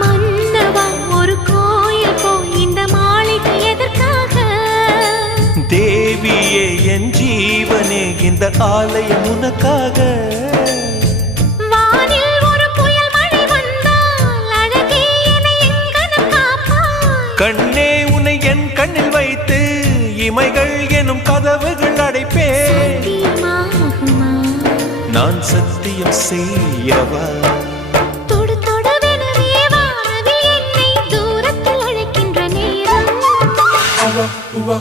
மன்னவா ஒரு கோயில் போய் இந்த மாளிகை எதற்காக? தேவியே என் ஜீவனே இந்த ஆலயம் உனக்காக. வானில் ஒரு புயல் மழை வந்தால் அழகே என்னை எங்கனம் காப்பாய். கண்ணே உன்னை என் கண்ணில் வைத்து இமைகள் எனும் கதவுகள் அடைப்பேன். சத்தியமாகுமா? நான் சத்தியம் செய்யவா? தொடு தொடுவெனவே வானவில் என்னை தூரத்தில் அழைக்கின்ற நேரம். Uva,